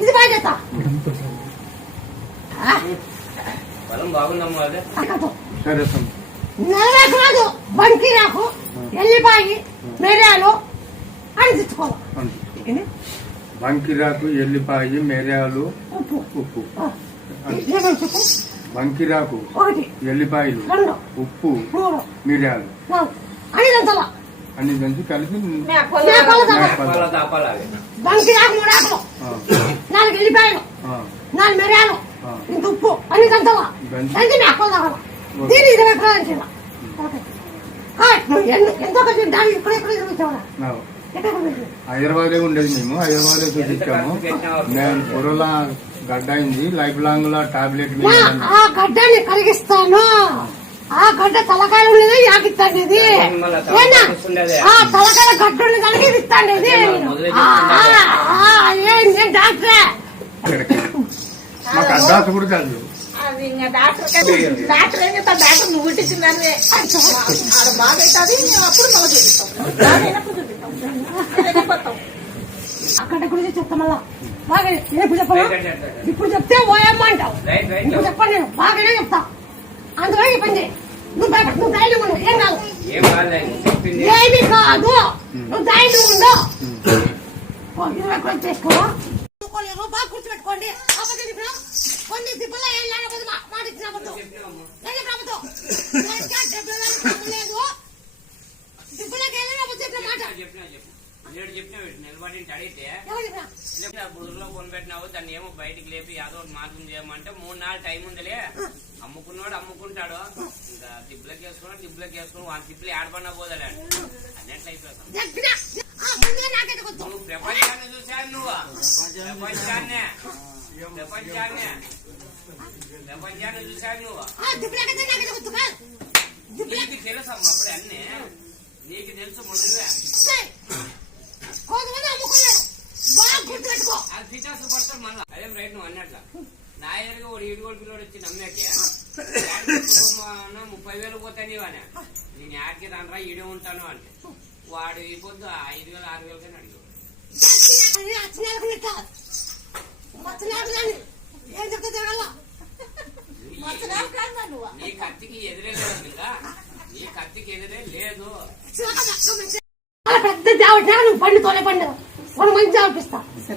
ఇది బాధ్యత నెలవేకరాదు బంకి రాకు ఎల్లిపాయి మిరియాలు అని తెచ్చుకోవాలి. బంకిరాకు ఎల్లిపాయి మిరియాలు ఉప్పు బంకిరాకు ఎల్లిపాయలు ఉప్పు మిరియాలు అన్ని దంచి కలిపి బంకిరాకు 3 ఆకులు 4 ఎల్లిపాయలు 4 మిరియాలు ఇంత ఉప్పు అన్ని దంతలా దంచి మేకలు తగల దీన్ని 20 ఎకరాలు ఎంతో దాన్ని ఇక్కడ హైదరాబాద్ ఉండేది. మేము హైదరాబాద్ చూపించాము. మేము పొరలా గడ్డ అయింది. లైఫ్ లాంగ్ లా టాబ్లెట్ ఆ గడ్డని కలిగిస్తాను. ఆ గడ్డ తలకాయలు ఉండేది యాకిస్తాండేది. ఆ తలకాయల గడ్డ ఉండేదానికి ఇస్తాండేది. నేను డాక్టరే. మాకు అడ్రస్ కూడా తెలుసు. డాక్టర్ ఏం చెప్తా డాక్టర్ నువ్వు పుట్టించిందని బాగా అవుతుంది. అప్పుడు మళ్ళీ చూపిస్తాం. అక్కడ గురించి చెప్తా మళ్ళా బాగా ఎప్పుడు చెప్పాలా? ఇప్పుడు చెప్తే ఓయమ్మ అంటావు. ఇప్పుడు చెప్పండి నేను బాగానే చెప్తా. అందులో ఈ పని చేయి. నువ్వు భయపడు. నువ్వు ధైర్యం ఉండు. ఏం కాదు. ఏమి కాదు. నువ్వు ధైర్యం ఉండు. 20 ఎకరాలు చేసుకోవా బాగా గుర్తుపెట్టుకోండి. కొన్ని దిబ్బలో ఏం లేకపోతే మాట ఇచ్చిన ప్రభుత్వం లేదు. దిబ్బలోకి వెళ్ళినప్పుడు చెప్పిన మాట నిలబడి అడిగితే బుర్రలో కొనిపెట్టినావు. దాన్ని ఏమో బయటికి లేపి యాదో మార్గం చేయమంటే 3 టైం ఉందిలే. అమ్ముకున్నాడు అమ్ముకుంటాడు. ఇంకా దిబ్బలకి వేసుకున్నాడు. దిబ్బలకి వేసుకుని వాళ్ళ దిబ్బలు ఏడపడినా పోదాడు అన్నట్లు అయిపోతాం. నువ్వు ప్రపంచాన్ని చూశాను. నువ్వు ప్రపంచాన్ని చూశాను. నువ్వు నీకు తెలుసు అమ్మ అప్పుడే అన్నీ నీకు తెలుసు. ముందుగా అది ఫీచర్స్ పడతాడు మళ్ళా. అదేం రైట్ నువ్వు అన్నట్ల నా ఎదురుగా వాడు 7 పిల్లడు వచ్చి నమ్మేకే 30,000 పోతాయి నీవనే. నేను యాడికి రానరా ఈడే ఉంటాను అంటే వాడు ఈ పొద్దు 5,000 6,000 కానీ అడిగాడు. నీ కత్తికి ఎదురే లేదు. ఇంకా నీ కత్తికి ఎదురే లేదు. పెద్ద దేవట నువ్వు పండుతోనే పండు మంచి ఆపిస్తా.